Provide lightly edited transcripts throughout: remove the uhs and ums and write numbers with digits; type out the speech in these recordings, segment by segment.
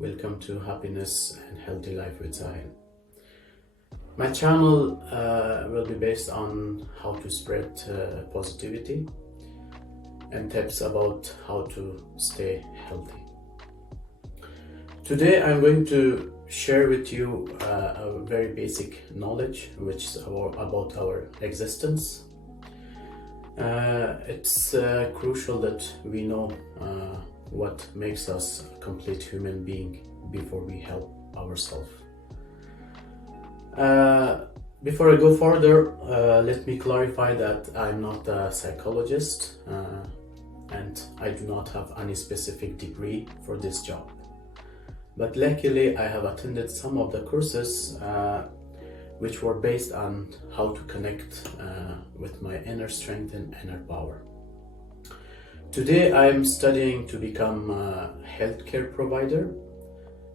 Welcome to Happiness and Healthy Life with Zion. My channel will be based on how to spread positivity and tips about how to stay healthy. Today I'm going to share with you a very basic knowledge which is about our existence. It's crucial that we know what makes us a complete human being before we help ourselves. Before I go further, let me clarify that I'm not a psychologist and I do not have any specific degree for this job. But luckily I have attended some of the courses which were based on how to connect with my inner strength and inner power. Today I'm studying to become a healthcare provider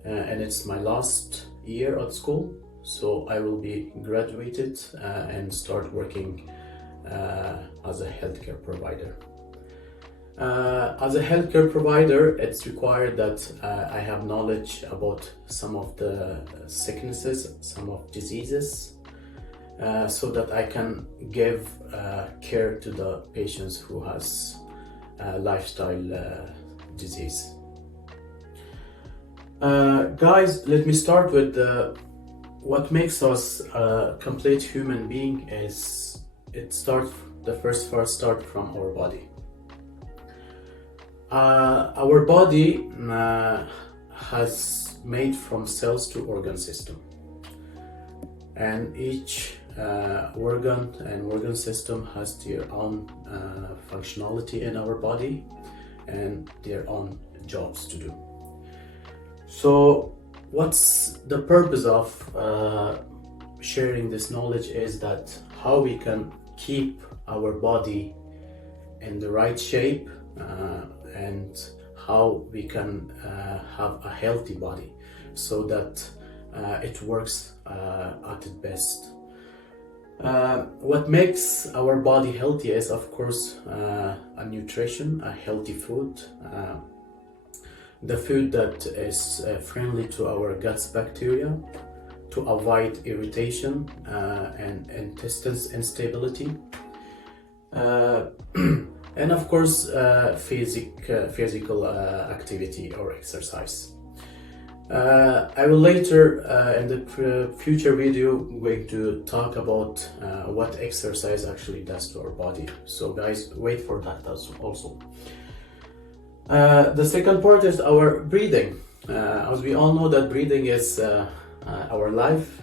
and it's my last year at school, so I will be graduated and start working as a healthcare provider. As a healthcare provider, it's required that I have knowledge about some of the sicknesses, some of diseases, so that I can give care to the patients who has lifestyle disease. Guys, let me start with what makes us a complete human being is the first start from our body. Our body has made from cells to organ system, and each organ and organ system has their own functionality in our body and their own jobs to do. So what's the purpose of sharing this knowledge is that how we can keep our body in the right shape and how we can have a healthy body so that it works at its best. What makes our body healthy is, of course, a nutrition, a healthy food, the food that is friendly to our guts bacteria, to avoid irritation and intestines instability, and of course physical activity or exercise. I will later in the future video going to talk about what exercise actually does to our body, so guys, wait for that also. The second part is our breathing. As we all know that breathing is our life,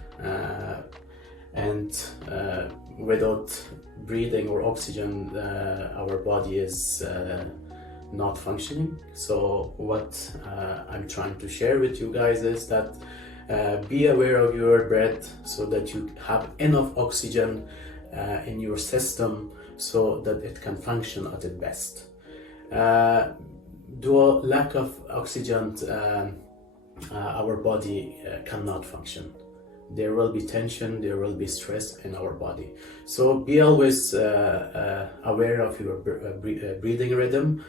and without breathing or oxygen our body is not functioning. So what I'm trying to share with you guys is that be aware of your breath so that you have enough oxygen in your system so that it can function at its best. Due to lack of oxygen, our body cannot function. There will be tension, there will be stress in our body. So be always aware of your breathing rhythm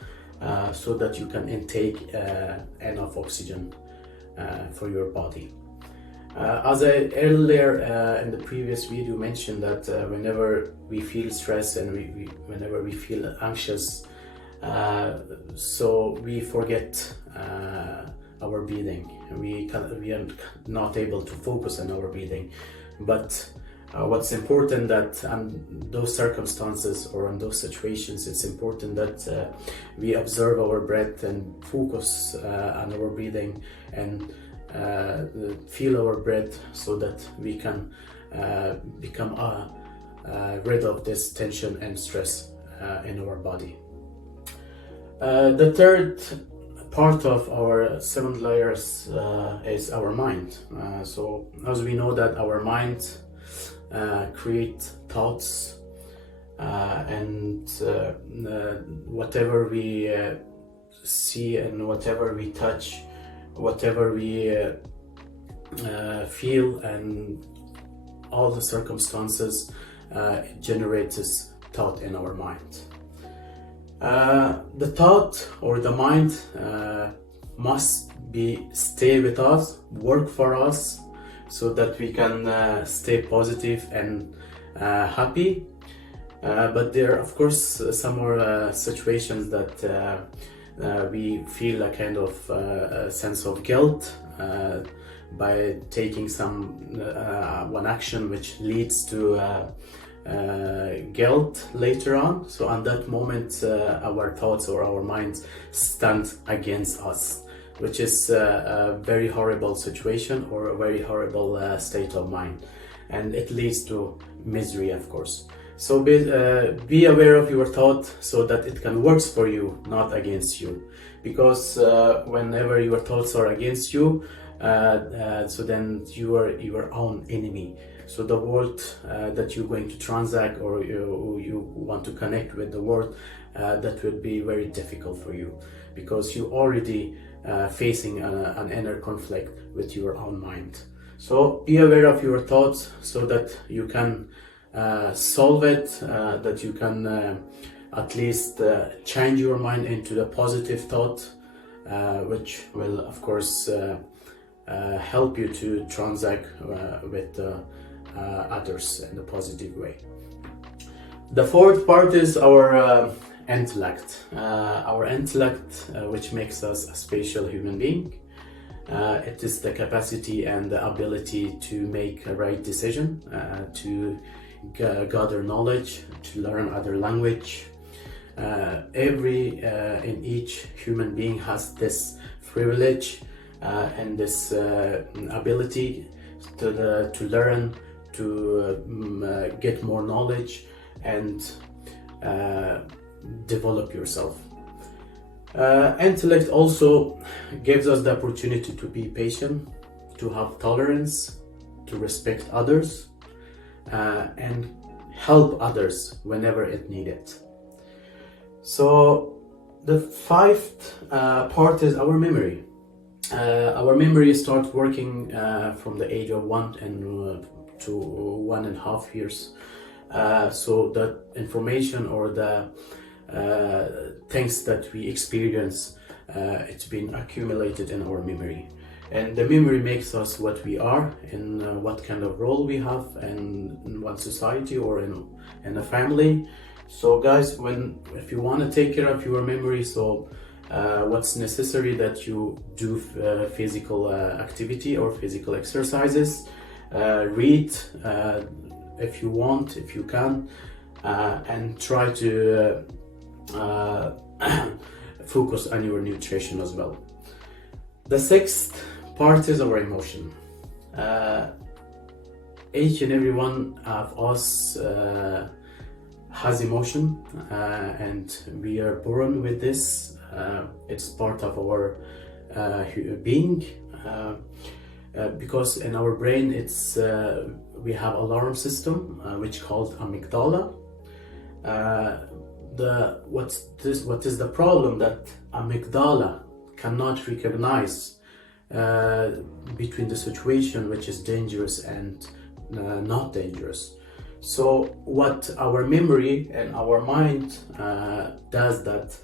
so that you can intake enough oxygen for your body. As I earlier in the previous video mentioned that whenever we feel stress and whenever we feel anxious, so we forget our breathing. We are not able to focus on our breathing. But what's important that those circumstances or in those situations, it's important that we observe our breath and focus on our breathing and feel our breath so that we can become rid of this tension and stress in our body. The third part of our 7 layers is our mind. So as we know that our mind create thoughts and whatever we see and whatever we touch, whatever we feel, and all the circumstances generates this thought in our mind. The thought or the mind must be stay with us, work for us, so that we can stay positive and happy. But there are, of course, some more situations that we feel a kind of a sense of guilt by taking one action which leads to guilt later on. So at that moment, our thoughts or our minds stand against us, which is a very horrible situation or a very horrible state of mind, and it leads to misery, of course. So be aware of your thought so that it can work for you, not against you. Because whenever your thoughts are against you, so then you are your own enemy. So the world that you're going to transact, or you want to connect with the world, that will be very difficult for you, because you already facing an inner conflict with your own mind. So be aware of your thoughts so that you can solve it, that you can at least change your mind into the positive thought, which will, of course, help you to transact with others in a positive way. The fourth part is our intellect. Our intellect, which makes us a special human being. It is the capacity and the ability to make a right decision, to gather knowledge, to learn other language. In each human being has this privilege and this ability to learn, to get more knowledge and develop yourself. Intellect also gives us the opportunity to be patient, to have tolerance, to respect others, and help others whenever it needed. So the fifth part is our memory. Our memory starts working from the age of 1 to 1.5 years. So the information or the things that we experience, it's been accumulated in our memory. And the memory makes us what we are, and what kind of role we have in one society or in a family. So guys, if you want to take care of your memory, so what's necessary that you do physical activity or physical exercises, read if you want, if you can, and try to focus on your nutrition as well. The sixth part is our emotion. Each and every one of us has emotion, and we are born with this. It's part of our being, because in our brain we have alarm system which called amygdala. What is the problem? That amygdala cannot recognize between the situation which is dangerous and not dangerous. So what our memory and our mind does that,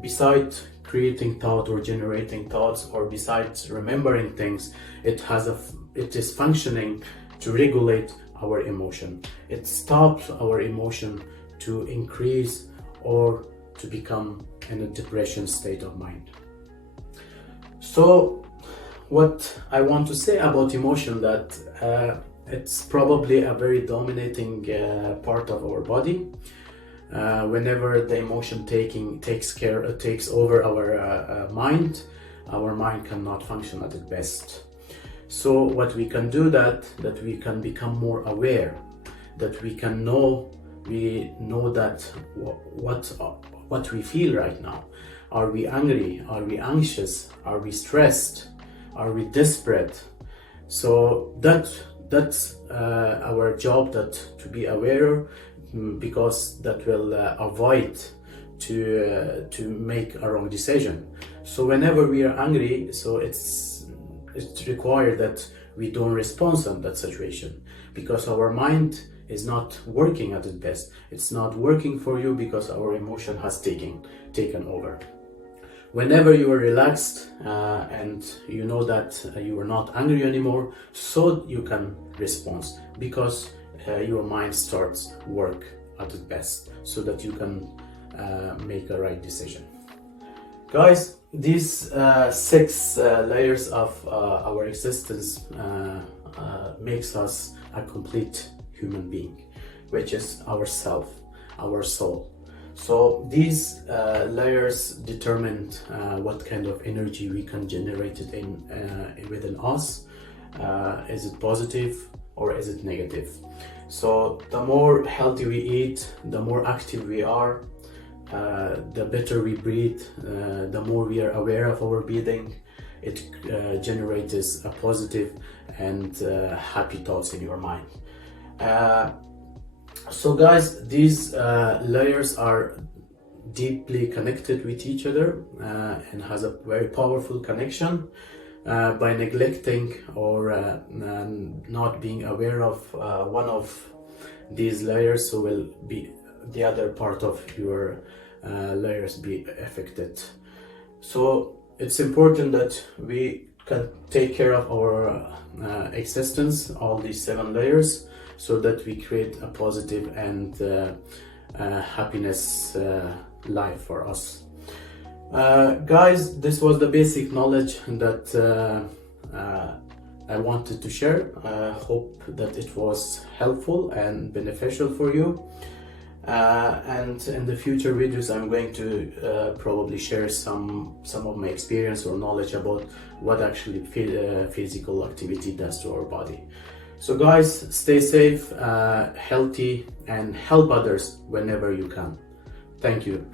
besides creating thought or generating thoughts, or besides remembering things, it is functioning to regulate our emotion. It stops our emotion to increase or to become in a depression state of mind. So what I want to say about emotion, that it's probably a very dominating part of our body. Whenever the emotion takes over our mind cannot function at its best. So what we can do that we can become more aware, that we know that what we feel right now. Are we angry? Are we anxious? Are we stressed? Are we desperate? So that's our job, to be aware, because that will avoid to make a wrong decision. So whenever we are angry, so it's required that we don't respond to that situation, because our mind is not working at its best. It's not working for you because our emotion has taken over. Whenever you are relaxed and you know that you are not angry anymore, so you can respond, because your mind starts work at its best, so that you can make a right decision. Guys, these 6 layers of our existence makes us a complete human being, which is ourself, our soul. So these layers determine what kind of energy we can generate it in within us. Is it positive or is it negative? So the more healthy we eat, the more active we are, the better we breathe, the more we are aware of our breathing. It generates a positive and happy thoughts in your mind. So guys, these layers are deeply connected with each other and has a very powerful connection. By neglecting or not being aware of one of these layers, so will be the other part of your layers be affected. So it's important that we can take care of our existence, all these 7 layers, so that we create a positive and happiness life for us. Guys, this was the basic knowledge that I wanted to share. I hope that it was helpful and beneficial for you. And in the future videos, I'm going to probably share some of my experience or knowledge about what actually physical activity does to our body. So guys, stay safe, healthy, and help others whenever you can. Thank you.